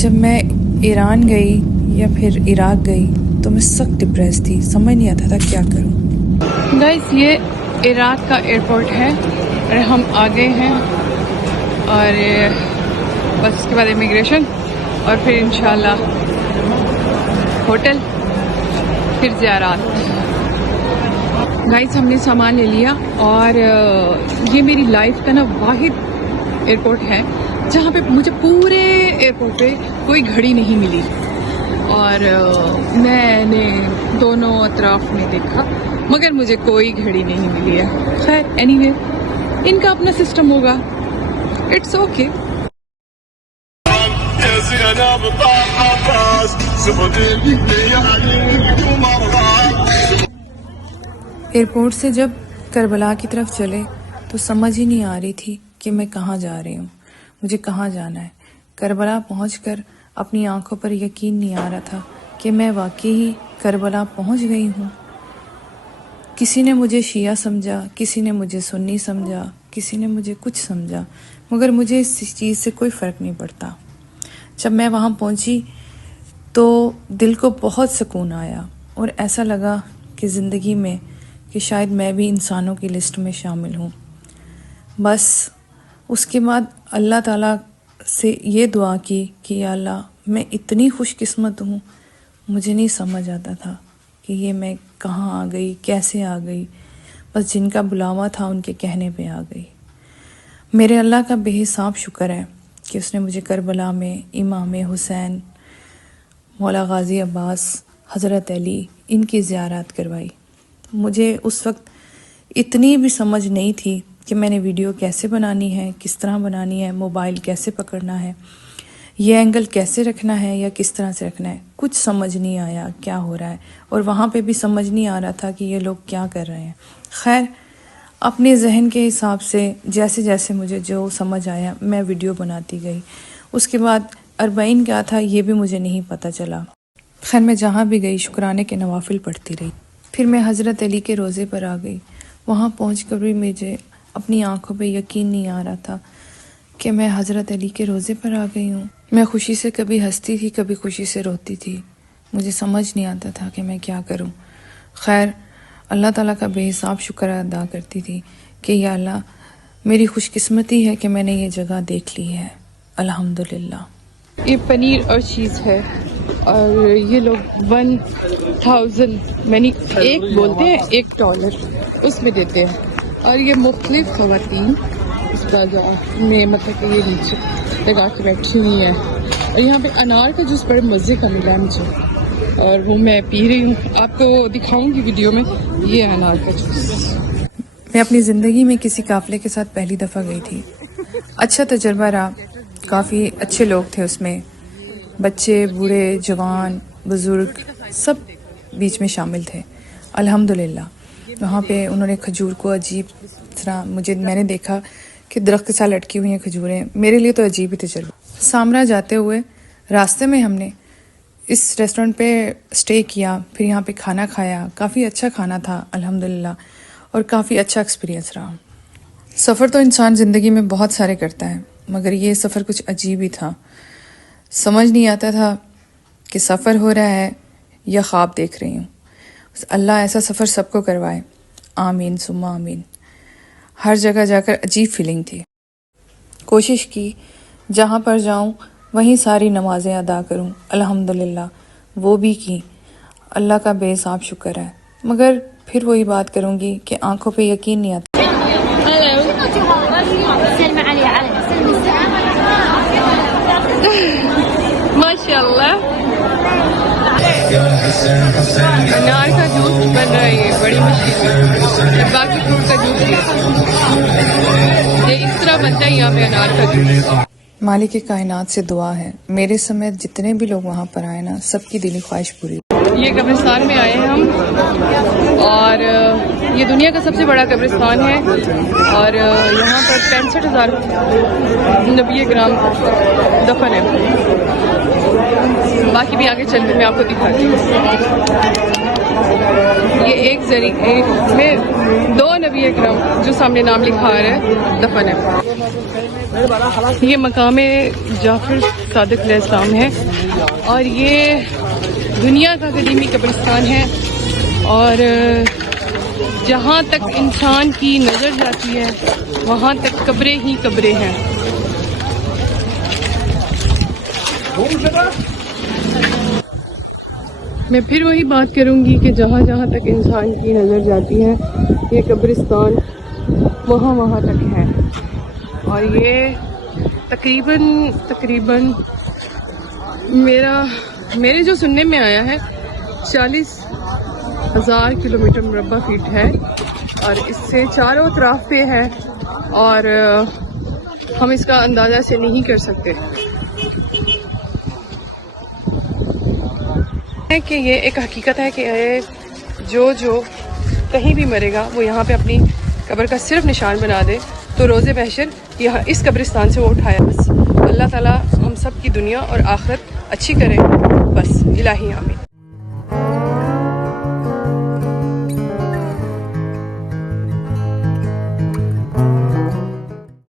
جب میں ایران گئی یا پھر عراق گئی تو میں سخت ڈپریس تھی، سمجھ نہیں آتا تھا کیا کروں۔ گائز یہ عراق کا ایئرپورٹ ہے اور ہم آ گئے ہیں، اور بس اس کے بعد امیگریشن اور پھر انشاءاللہ ہوٹل، پھر زیارات۔ گائز ہم نے سامان لے لیا، اور یہ میری لائف کا نا واحد ایئرپورٹ ہے جہاں پہ مجھے پورے ایئرپورٹ پہ کوئی گھڑی نہیں ملی، اور میں نے دونوں اطراف میں دیکھا مگر مجھے کوئی گھڑی نہیں ملی ہے۔ خیر اینی وے ان کا اپنا سسٹم ہوگا، اٹس اوکے۔ ایئرپورٹ سے جب کربلا کی طرف چلے تو سمجھ ہی نہیں آ رہی تھی کہ میں کہاں جا رہی ہوں، مجھے کہاں جانا ہے۔ کربلا پہنچ کر اپنی آنکھوں پر یقین نہیں آ رہا تھا کہ میں واقعی ہی کربلا پہنچ گئی ہوں۔ کسی نے مجھے شیعہ سمجھا، کسی نے مجھے سنی سمجھا، کسی نے مجھے کچھ سمجھا، مگر مجھے اس چیز سے کوئی فرق نہیں پڑتا۔ جب میں وہاں پہنچی تو دل کو بہت سکون آیا، اور ایسا لگا کہ زندگی میں کہ شاید میں بھی انسانوں کی لسٹ میں شامل ہوں۔ بس اس کے بعد اللہ تعالیٰ سے یہ دعا کی کہ یا اللہ میں اتنی خوش قسمت ہوں، مجھے نہیں سمجھ آتا تھا کہ یہ میں کہاں آ گئی، کیسے آ گئی، بس جن کا بلاوا تھا ان کے کہنے پہ آ گئی۔ میرے اللہ کا بے حساب شکر ہے کہ اس نے مجھے کربلا میں امام حسین، مولا غازی عباس، حضرت علی ان کی زیارت کروائی۔ مجھے اس وقت اتنی بھی سمجھ نہیں تھی کہ میں نے ویڈیو کیسے بنانی ہے، کس طرح بنانی ہے، موبائل کیسے پکڑنا ہے، یہ اینگل کیسے رکھنا ہے یا کس طرح سے رکھنا ہے، کچھ سمجھ نہیں آیا کیا ہو رہا ہے، اور وہاں پہ بھی سمجھ نہیں آ رہا تھا کہ یہ لوگ کیا کر رہے ہیں۔ خیر اپنے ذہن کے حساب سے جیسے جیسے مجھے جو سمجھ آیا میں ویڈیو بناتی گئی۔ اس کے بعد 40 کیا تھا یہ بھی مجھے نہیں پتہ چلا۔ خیر میں جہاں بھی گئی شکرانے کے نوافل پڑھتی رہی۔ پھر میں حضرت علی کے روضے پر آ گئی۔ وہاں پہنچ کر بھی مجھے اپنی آنکھوں پہ یقین نہیں آ رہا تھا کہ میں حضرت علی کے روضے پر آ گئی ہوں۔ میں خوشی سے کبھی ہنستی تھی، کبھی خوشی سے روتی تھی، مجھے سمجھ نہیں آتا تھا کہ میں کیا کروں۔ خیر اللہ تعالیٰ کا بے حساب شکر ادا کرتی تھی کہ یا اللہ میری خوش قسمتی ہے کہ میں نے یہ جگہ دیکھ لی ہے، الحمدللہ۔ یہ پنیر اور چیز ہے، اور یہ لوگ 1000 یعنی ایک بولتے ہیں $1 اس میں دیتے ہیں، اور یہ مختلف خواتین اس کا نے مطلب کہ یہ نیچے لگا کے بیٹھی ہوئی ہیں، اور یہاں پہ انار کا جوس بڑے مزے کا ملا مجھے، اور وہ میں پی رہی ہوں، آپ کو دکھاؤں گی ویڈیو میں۔ یہ انار کا جوس میں اپنی زندگی میں کسی قافلے کے ساتھ پہلی دفعہ گئی تھی۔ اچھا تجربہ رہا، کافی اچھے لوگ تھے اس میں، بچے، بوڑھے، جوان، بزرگ سب بیچ میں شامل تھے الحمدللہ۔ وہاں پہ انہوں نے کھجور کو عجیب طرح میں نے دیکھا کہ درخت کے ساتھ لٹکی ہوئی ہیں کھجوریں، میرے لیے تو عجیب ہی تجربہ۔ سامرا جاتے ہوئے راستے میں ہم نے اس ریسٹورنٹ پہ اسٹے کیا، پھر یہاں پہ کھانا کھایا، کافی اچھا کھانا تھا الحمدللہ، اور کافی اچھا ایکسپیرینس رہا۔ سفر تو انسان زندگی میں بہت سارے کرتا ہے، مگر یہ سفر کچھ عجیب ہی تھا۔ سمجھ نہیں آتا تھا کہ سفر ہو رہا ہے یا خواب دیکھ رہی ہوں۔ اللہ ایسا سفر سب کو کروائے، آمین ثم آمین۔ ہر جگہ جا کر عجیب فیلنگ تھی۔ کوشش کی جہاں پر جاؤں وہیں ساری نمازیں ادا کروں، الحمدللہ وہ بھی کی، اللہ کا بے حساب شکر ہے، مگر پھر وہی بات کروں گی کہ آنکھوں پہ یقین نہیں آتا۔ ماشاءاللہ انار کا جوس بن رہا ہے بڑی مشکل سے، باقی فروٹ کا جوس یہ اس طرح بنتا ہے یہاں پہ انار کا جوس۔ مالک کائنات سے دعا ہے میرے سمیت جتنے بھی لوگ وہاں پر آئے نا سب کی دلی خواہش پوری۔ یہ قبرستان میں آئے ہیں ہم، اور یہ دنیا کا سب سے بڑا قبرستان ہے، اور یہاں پر 65,000 نبی کرام دفن ہے۔ باقی بھی آگے چل کے میں آپ کو دکھاتی ہوں۔ یہ ایک میں 2 نبی اکرم جو سامنے نام لکھا رہا ہے دفن ہے. یہ مقام جعفر صادق علیہ السلام ہے اور یہ دنیا کا قدیمی قبرستان ہے اور جہاں تک انسان کی نظر جاتی ہے وہاں تک قبریں ہی قبریں ہیں. میں پھر وہی بات کروں گی کہ جہاں جہاں تک انسان کی نظر جاتی ہے یہ قبرستان وہاں تک ہے اور یہ تقریباً میرے جو سننے میں آیا ہے 40,000 کلومیٹر مربع فیٹ ہے اور اس سے چاروں اطراف پہ ہے اور ہم اس کا اندازہ سے نہیں کر سکتے کہ یہ ایک حقیقت ہے کہ جو کہیں بھی مرے گا وہ یہاں پہ اپنی قبر کا صرف نشان بنا دے تو روز محشر یہاں اس قبرستان سے وہ اٹھایا. بس اللہ تعالیٰ ہم سب کی دنیا اور آخرت اچھی کرے. بس الہی آمین.